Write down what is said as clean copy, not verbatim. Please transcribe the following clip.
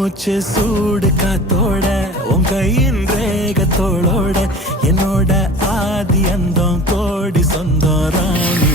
மூச்சு சூடு காத்தோட உன் கையின் ரேகத்தோளோட என்னோட ஆதி அந்தம் கோடி சொந்தம் ராணி